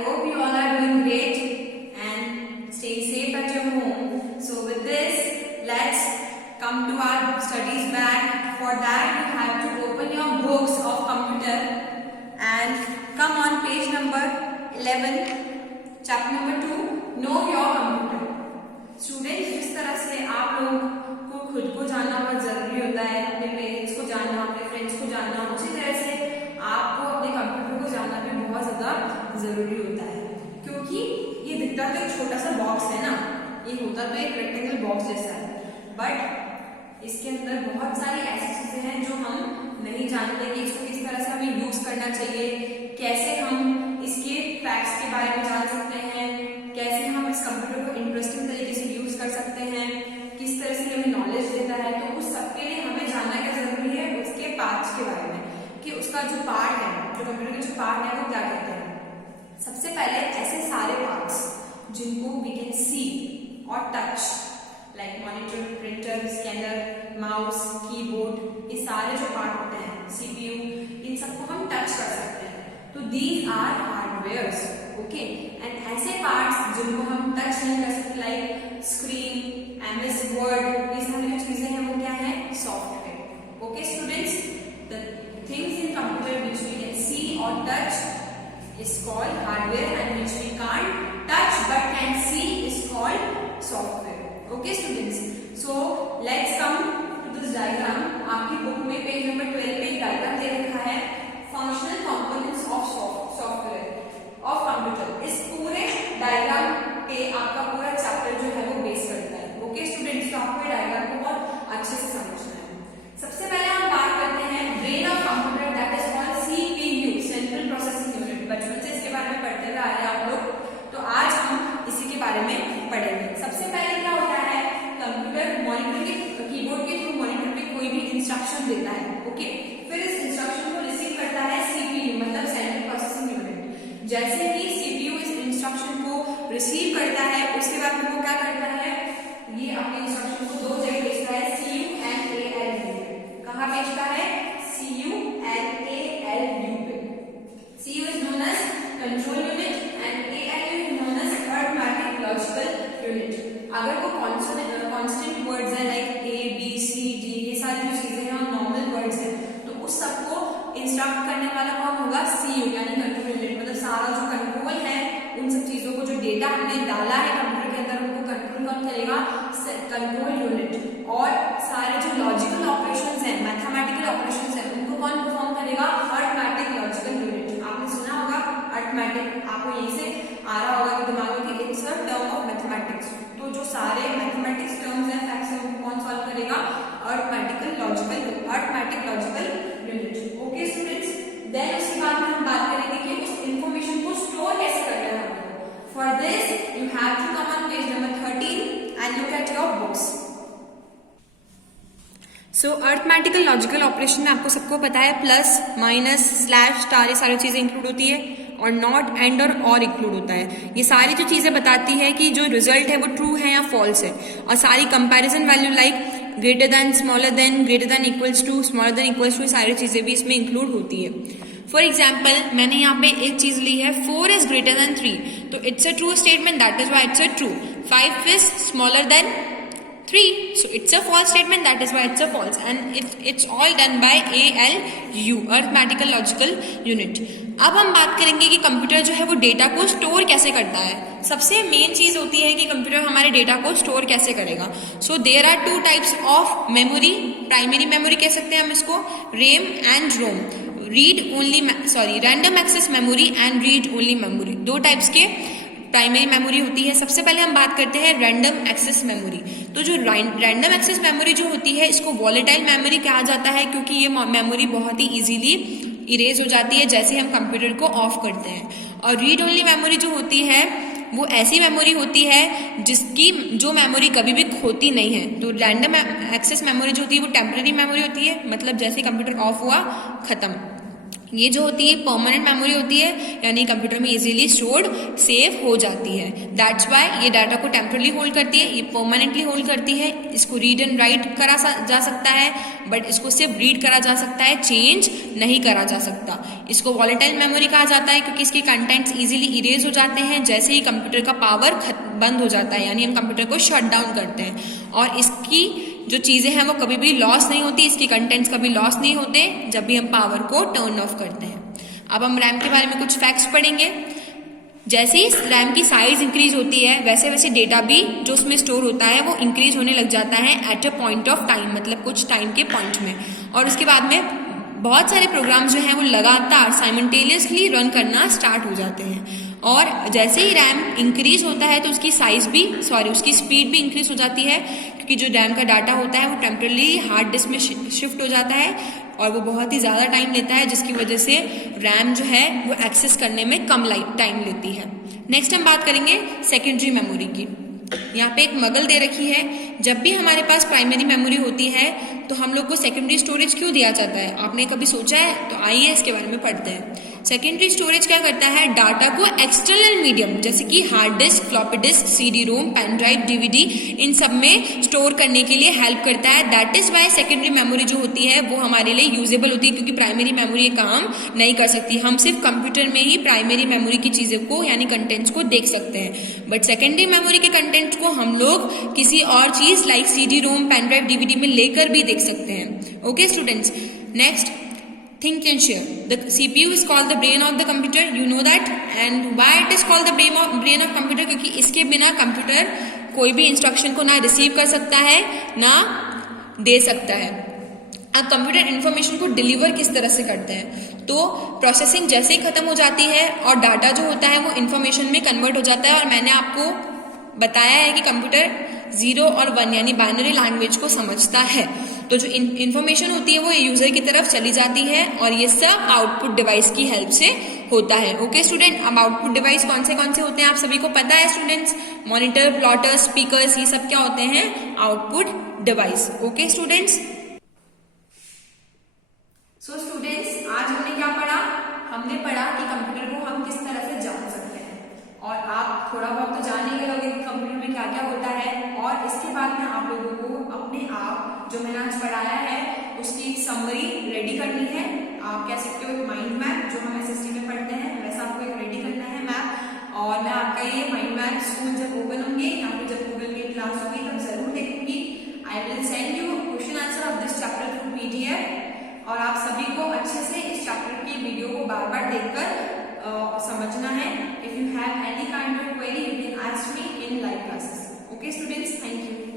hope you all are doing great and staying safe at your home. So with this, let's come to our studies back. For that, you have to open your books of computer and come on page number 11, chapter number 2, Know Your Computer. Students, जिस तरह से आप लोग को खुद को जानना बहुत जरूरी होता है, अपने पेरेंट्स को जानना, अपने फ्रेंड्स को जानना, उसी तरह से आपको अपने कंप्यूटर को जानना भी बहुत ज्यादा जरूरी होता है, क्योंकि ये दिखता तो एक छोटा सा बॉक्स है ना, ये होता तो एक रेक्टेंगल बॉक्स जैसा है, बट इसके अंदर बहुत सारी ऐसी चीजें हैं जो हम नहीं जानते कि इसको किस तरह से हमें यूज करना चाहिए, कैसे हम इसके फैक्ट्स के बारे में जान सकते हैं, कैसे हम इस कंप्यूटर को इंटरेस्टिंग तरीके से यूज कर सकते हैं, किस तरह से हमें नॉलेज देता है। तो उस सबके लिए हमें जानना क्या जरूरी है, उसके पार्ट्स के बारे में, कि उसका जो पार्ट है, जो कंप्यूटर के जो पार्ट है वो क्या कहते हैं। सबसे पहले ऐसे सारे पार्ट्स जिनको वी कैन सी और touch, like monitor, printer, scanner, mouse, keyboard, ये सारे जो पार्ट होते हैं, सीपीयू, इन सबको हम टच कर सकते हैं। तो these are hardwares, okay. And ऐसे पार्ट्स जिनको हम टच नहीं कर सकते, लाइक स्क्रीन, एमएस वर्ड, ये सारी जो चीजें हैं वो क्या है, software. Okay students, the things in computer which we can see और touch is called hardware and which we can't touch but can see is called software. Okay students, so let's come to this diagram. आपकी book में page number 12 पे एक diagram दे रखा है, functional components of software of computer. इस पूरे diagram पे आपका पूरा चैप्टर जो है वो बेस करता है। ओके स्टूडेंट्स, तो आपको ये डायग्राम को बहुत अच्छे से समझना है। सबसे पहले हम बात करते हैं brain of computer, that is called CPU, central processing unit. बचपन से इसके बारे में पढ़ते हुए आ रहे हैं आप लोग, तो आज हम इसी के बारे में पढ़ेंगे। सबसे पहले क्या होता है, कंप्यूटर मॉनिटर के कीबोर्ड के थ्रू मॉनिटर पे कोई भी इंस्ट्रक्शन देता है, ओके। फिर इस इंस्ट्रक्शन को रिसीव करता है सीपीयू, मतलब सेंट्रल प्रोसेसिंग यूनिट। जैसे ही सीपीयू इस इंस्ट्रक्शन को रिसीव करता है, उसके बाद वो क्या करता है, ये अपने इंस्ट्रक्शन को दो जगह भेजता है, CU and ALU। कहाँ भेजता है, CU and ALU पे। CU is known as control unit and ALU is known as arithmetic logical unit। अगर वो constant words है, like A, B, C, D, ये सारी जो चीजें हैं और नॉर्मल वर्ड्स हैं, तो उस सबको इंस्ट्रक्ट करने वाला कौन होगा, CU यानी कंट्रोल यूनिट। मतलब सारा जो कंट्रोल है, उन सब चीजों को जो डेटा हमने डाला है कंप्यूटर के अंदर, उनको कंट्रोल कौन करेगा, कंट्रोल यूनिट। और सारे जो लॉजिकल ऑपरेशंस हैं, मैथमेटिकल ऑपरेशंस हैं, उनको कौन परफॉर्म करेगा, अरिथमेटिक लॉजिकल यूनिट। आपने सुना होगा अरिथमेटिक, आपको यहीं से आ रहा होगा कि दिमाग में कि it's a term of mathematics. तो जो सारे मैथमेटिक्स टर्म्स हैं, फैक्ट्स हैं, उनको कौन सॉल्व करेगा, arithmetic logical unit. Okay students, then उसके बाद में हम बात करेंगे कि उस इंफॉर्मेशन को स्टोर कैसे करना है हमको। For this you have to come on page number 13 and look at your books. So arithmetical logical operation में आपको सबको पता है, प्लस, माइनस, स्लैश, स्टार, ये सारी चीजें इंक्लूड होती है, और नॉट, एंड और इंक्लूड होता है। ये सारी जो चीजें बताती है कि जो रिजल्ट है वो ट्रू है या फॉल्स है। और सारी comparison value, like greater than, smaller than, greater than equals to, smaller than equals to, सारी चीजें भी इसमें इंक्लूड होती है। फॉर एग्जाम्पल, मैंने यहाँ पे एक चीज ली है, 4 इज ग्रेटर देन 3, तो it's a true statement, that is why it's a true. 5 is smaller than 3, so it's a false statement, that is why it's a false, and it's all done by ALU, arithmetical logical unit। अब हम बात करेंगे कि computer जो है वो data को store कैसे करता है। सबसे मेन चीज होती है कि कंप्यूटर हमारे डेटा को स्टोर कैसे करेगा। So there are 2 types of memory, primary memory कह सकते हैं हम इसको, RAM and ROM, random access memory and read only memory. 2 types के प्राइमरी मेमोरी होती है। सबसे पहले हम बात करते हैं रैंडम एक्सेस मेमोरी। तो जो रैंडम एक्सेस मेमोरी जो होती है, इसको वॉलेटाइल मेमोरी कहा जाता है, क्योंकि ये मेमोरी बहुत ही इजीली इरेज हो जाती है जैसे हम कंप्यूटर को ऑफ करते हैं। और रीड ओनली मेमोरी जो होती है, वो ऐसी मेमोरी होती है जिसकी जो मेमोरी कभी भी खोती नहीं है। तो रैंडम एक्सेस मेमोरी जो होती है वो टेम्पररी मेमोरी होती है, मतलब जैसे कंप्यूटर ऑफ हुआ, खत्म। ये जो होती है परमानेंट मेमोरी होती है, यानी कंप्यूटर में इजीली स्टोर्ड सेव हो जाती है। दैट्स वाई ये डाटा को टेम्परली होल्ड करती है, ये परमानेंटली होल्ड करती है। इसको रीड एंड राइट करा जा सकता है, बट इसको सिर्फ रीड करा जा सकता है, चेंज नहीं करा जा सकता। इसको वॉलेटाइल मेमोरी कहा जाता है क्योंकि इसके कंटेंट्स इजीली इरेज हो जाते हैं जैसे ही कंप्यूटर का पावर बंद हो जाता है, यानी हम कंप्यूटर को शट डाउन करते हैं। और इसकी जो चीज़ें हैं वो कभी भी लॉस नहीं होती, इसकी कंटेंट्स कभी लॉस नहीं होते जब भी हम पावर को टर्न ऑफ करते हैं। अब हम रैम के बारे में कुछ फैक्ट्स पढ़ेंगे। जैसे ही रैम की साइज इंक्रीज होती है वैसे वैसे डेटा भी जो उसमें स्टोर होता है वो इंक्रीज होने लग जाता है at a point of time, मतलब कुछ टाइम के पॉइंट में। और उसके बाद में बहुत सारे प्रोग्राम्स जो हैं वो लगातार साइमल्टेनियसली रन करना स्टार्ट हो जाते हैं। और जैसे ही रैम इंक्रीज होता है तो उसकी उसकी स्पीड भी इंक्रीज हो जाती है, क्योंकि जो रैम का डाटा होता है वो टेम्परली हार्ड डिस्क में शिफ्ट हो जाता है और वो बहुत ही ज़्यादा टाइम लेता है, जिसकी वजह से रैम जो है वो एक्सेस करने में कम टाइम लेती है। नेक्स्ट हम बात करेंगे सेकेंडरी मेमोरी की। यहाँ पे एक मगल दे रखी है। जब भी हमारे पास प्राइमरी मेमोरी होती है तो हम लोग को सेकेंडरी स्टोरेज क्यों दिया जाता है, आपने कभी सोचा है? तो आइए इसके बारे में पढ़ते हैं। सेकेंडरी स्टोरेज क्या करता है, डाटा को एक्सटर्नल मीडियम जैसे कि hard disk, floppy disk, CD ROM, pen drive, DVD इन सब में स्टोर करने के लिए हेल्प करता है। That is why secondary memory जो होती है वो हमारे लिए यूजेबल होती है, क्योंकि प्राइमरी मेमोरी ये काम नहीं कर सकती। हम सिर्फ कंप्यूटर में ही प्राइमरी मेमोरी की चीज़ों को यानी कंटेंट्स को देख सकते हैं, बट सेकेंडरी मेमोरी के कंटेंट को हम लोग किसी और चीज like CD ROM, pen drive, DVD में लेकर भी देख सकते हैं। Okay students, next think and share. The CPU is called the brain of the computer. You know that. And why it is called the brain of computer? क्योंकि इसके बिना computer कोई भी इंस्ट्रक्शन को ना रिसीव कर सकता है ना दे सकता है। अब कंप्यूटर इंफॉर्मेशन को डिलीवर किस तरह से करते हैं, तो प्रोसेसिंग जैसे ही खत्म हो जाती है और डाटा जो होता है वो इंफॉर्मेशन में कन्वर्ट हो जाता है। और मैंने आपको बताया है कि कंप्यूटर 0 और 1 यानी बाइनरी लैंग्वेज को समझता है। तो जो इंफॉर्मेशन होती है वो यूजर की तरफ चली जाती है और ये सब आउटपुट डिवाइस की हेल्प से होता है। ओके स्टूडेंट, अब आउटपुट डिवाइस कौन से होते हैं आप सभी को पता है स्टूडेंट्स? मॉनिटर, प्लॉटर, स्पीकर्स, ये सब क्या होते हैं? Output device. Okay students, so students आज हमने क्या पढ़ा? हमने पढ़ा कि कंप्यूटर को हम किस तरह से जान सकते हैं, और आप थोड़ा बहुत तो जान ही गए होंगे कि कंप्यूटर में क्या क्या होता है। और इसके बाद में आप लोगों को अपने आप जो मैंने आज पढ़ाया है उसकी एक समरी रेडी करनी है। आप कह सकते हो एक माइंड मैप, जो हम SST में पढ़ते हैं वैसा आपको एक रेडी करना है मैप। और मैं आपका ये माइंड मैप स्कूल जब ओपन होंगे या फिर जब गूगल मीट क्लास होगी तब जरूर देखूंगी। I will send you question answer of this chapter through PDF, और आप सभी को अच्छे से इस चैप्टर की वीडियो को बार बार देखकर समझना है। If you have any kind of query you can ask me in live classes. Okay students, thank you.